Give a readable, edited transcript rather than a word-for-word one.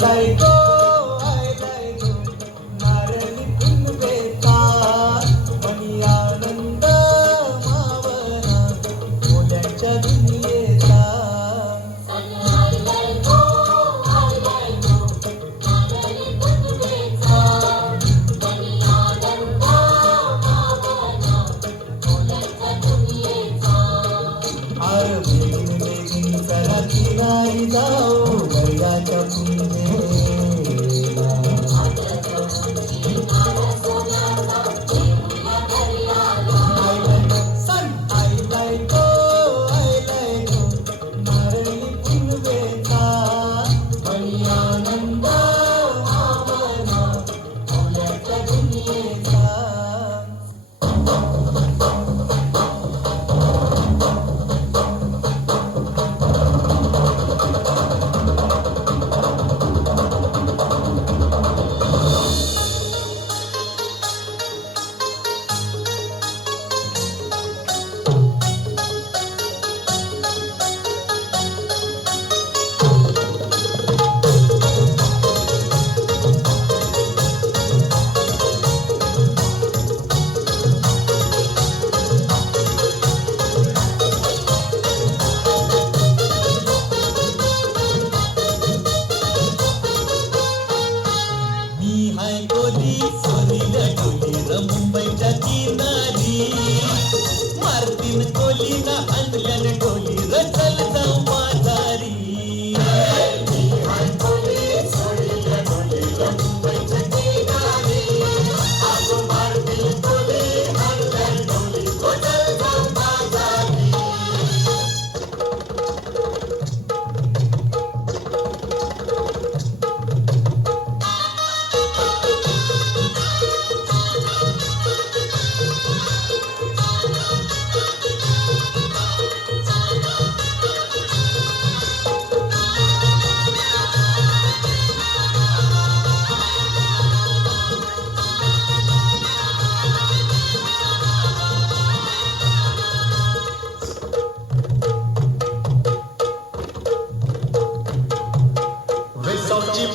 लायको I लायको नारळी फुलवेचा मणी आनंद मावना मोल्याच्या दुनियेचा R बेगीन बेगीन चला किनारी जाऊ दर्याच्या पुंजेला आय लायको नारळी फुलवेचा मणी आनंद मावना मोल्याच्या दुनियेचा मी हाय गोली सोनीला डोली र मुंबईच्या किनारी मारतीन कोलीला आणल्यान डोली र चल जाऊ माझारी मी हाय गोली सोनीला डोली र मुंबईच्या किनारी आज मारतीन कोली आणल्यान डोली र चल जाऊ माझारी वेसावची